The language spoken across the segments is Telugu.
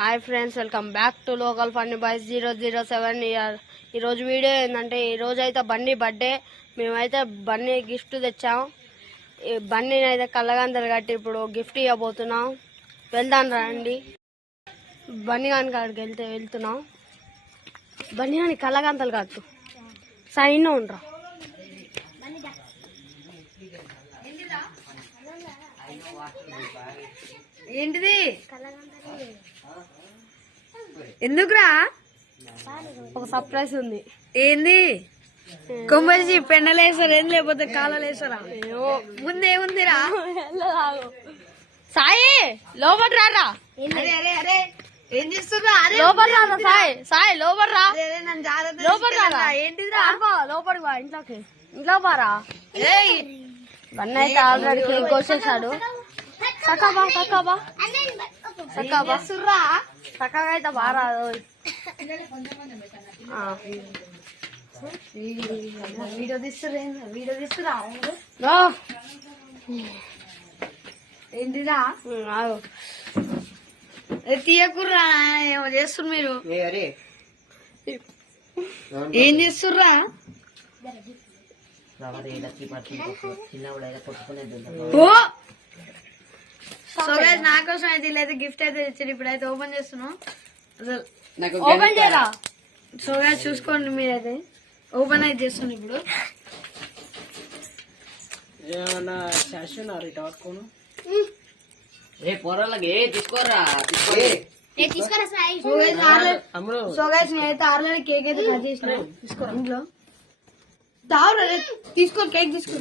Hi friends, welcome back to local funny boys 007 year. ఈరోజు వీడియో ఏంటంటే, ఈరోజు అయితే బన్నీ బర్త్డే. మేమైతే బన్నీ గిఫ్ట్ తెచ్చాం. ఈ బన్నీని అయితే కళ్ళగంతలు కట్టి ఇప్పుడు గిఫ్ట్ ఇవ్వబోతున్నాం. వెళ్దాం రండి. బన్నీ గాని కాడికి వెళ్తున్నాం. బన్నీ గాని కళ్ళగంతలు కట్టు. సైన్ ఉండరా. ఏంటిది? ఎందుకురా? ఒక సర్ప్రైజ్ ఉంది. ఏంది? కొమ్మేసి పెండలేసారు, ఏం లేకపోతే కాలలేసారా? ముందేముందిరా? సాయి లోపల రారా. ఏం చేస్తున్నా? లోపల రారా సాయి. సాయి లోపల రా. లోపల రారా. ఏంటిదిరా? లోపలికి వా. ఇంట్లో బారా. బన్నీ అయితే ఆల్రెడీ కేక్ కోసేసాడు. సకాబా సకాబా సకాబా సకాగా అయితే బాగా వీడియో తీస్తురా. ఏంటిరా? తీయకుర్రా. ఏమో చేస్తుర్రు మీరు. ఏం చేస్తుర్రా? సో గైస్, నా కోసం అయితే ఇలా గిఫ్ట్ అయితే తెచ్చారు. ఇప్పుడైతే ఓపెన్ చేస్తున్నాం. అసలు ఓపెన్ చేయరా? సో గైస్ చూసుకోండి, మీరైతే ఓపెన్ అయితే చేస్తున్నాం ఇప్పుడు. సో గైస్ నేనైతే ఆల్రెడీ కేక్ అయితే కట్ చేసిన. తీసుకో ఇంట్లో తీసుకో, కేక్ తీసుకో.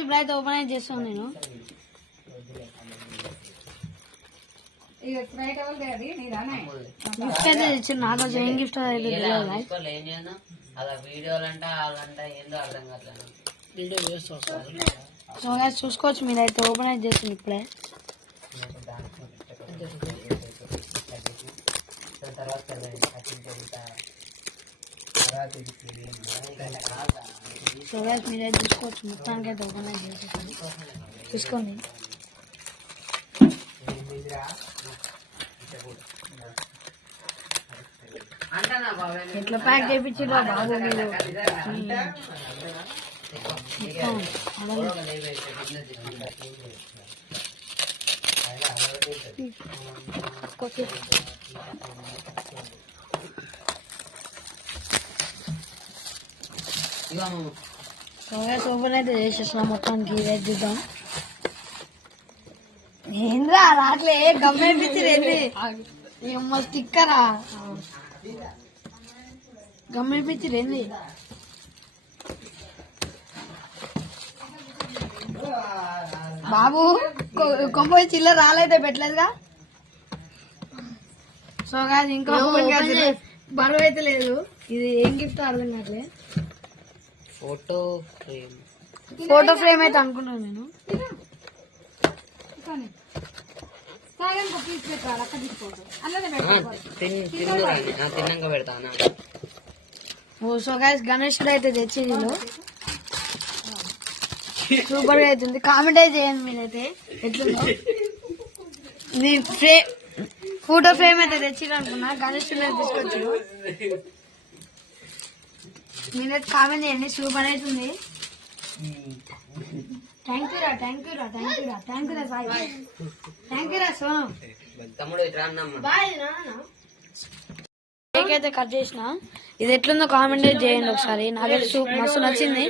ఇప్పుడైతే ఓపెన్ అయితే చేస్తాను నేను. గిఫ్ట్ అయితే తెచ్చి నా కోసం ఏం గిఫ్ట్ సో గైస్ చూసుకోవచ్చు, మీరైతే ఓపెన్ అయితే చేస్తుంది ఇప్పుడే. సో గైస్ మీరైతే చూసుకోవచ్చు, మొత్తానికి అయితే ఓపెన్ అయితే చేసేసాను. చూసుకోండి. ఎట్లా ప్యాక్ చేయించారో బాబు మీరు. ఓపెన్ అయితే చేసేస్తున్నాం మొత్తానికి. ఇదైతే చూద్దాం. ఏంద్రా రాట్లే గవర్నమెంట్ పిచ్చింది. స్టిక్కరా గవర్నమెంట్ పిచ్చింది ఏంది? బాబు కొమ్మ చిల్లర రాలేదే, పెట్టలేదుగా. సో కాదు, ఇంకా బరువు అయితే లేదు. ఇది ఏం గిఫ్ట్ అర్థం కావట్లే. ఫోటో ఫ్రేమ్ అయితే అనుకున్నాను నేను. సో గైస్ గణేశుడు అయితే తెచ్చి సూపర్ గా అవుతుంది. కామెంట్ అయితే చేయండి మీరైతే ఎట్లుందో. ఫోటో ఫ్రేమ్ అయితే తెచ్చిరు అనుకున్నా, గణేశుడు అయితే తీసుకొచ్చు. మీరైతే కామెంట్ చేయండి. సూపర్ అవుతుంది. థ్యాంక్ యూ రా, థ్యాంక్ యూ రా, థ్యాంక్ యూ రా, థ్యాంక్ యూ రా సాయి, థ్యాంక్ యూ రా సోను. కేక్ అయితే కట్ చేసిన. ఇది ఎట్లుందో కామెంట్ చేయండి ఒకసారి. నాకైతే మస్తు నచ్చింది.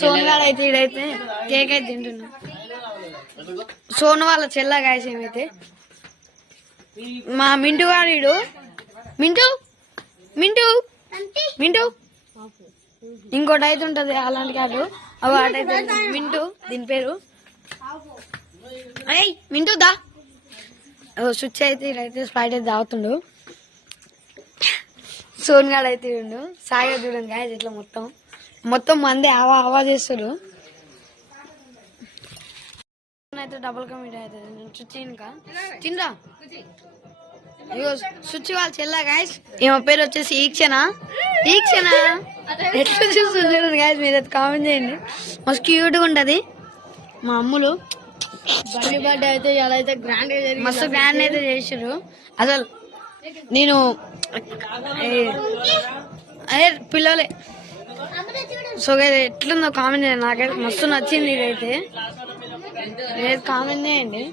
సోను గారు అయితే ఇదైతే కేక్ అయితే తింటున్నా. సోను వాళ్ళ చెల్ల గాయస్. ఏమైతే మా మింటూ గాడు, మింటూ మింటూ మింటూ ఇంకోటి అయితే ఉంటది అలాంటి కాదు. అవి ఆటైతే మింటూ, దీని పేరు. అయ్యి మింటూ దా. స్విచ్ అయితే ఇదైతే స్ప్రైట్ అయితే తాగుతుండు. సోన్ గాడు అయితే ఉండు. సాయిగా చూడండి గాయస్, ఇట్లా మొత్తం మంది ఆవా ఆవా చేస్తారు. అయితే డబుల్ కమిట్ అవుతుంది. స్విచ్ ఇంకా తినరా. ఇగో స్విచ్ వాళ్ళ చెల్లా గాయస్. ఈమె పేరు వచ్చేసి ఈక్షణ. ఎట్లా చూస్తుంది గాయస్, మీరైతే కామెంట్ చేయండి. మస్తు క్యూట్గా ఉంటది. మా అమ్ములు బన్నీ బర్త్డే అయితే ఇలా అయితే గ్రాండ్ గా జరిగింది. మస్తు గ్రాండ్ అయితే చేసారు అసలు. నేను అదే పిల్లలే. సో ఎట్లుందో కామెంట్ చేయండి. నాకైతే మస్తు నచ్చింది. ఇదైతే కామెంట్ చేయండి.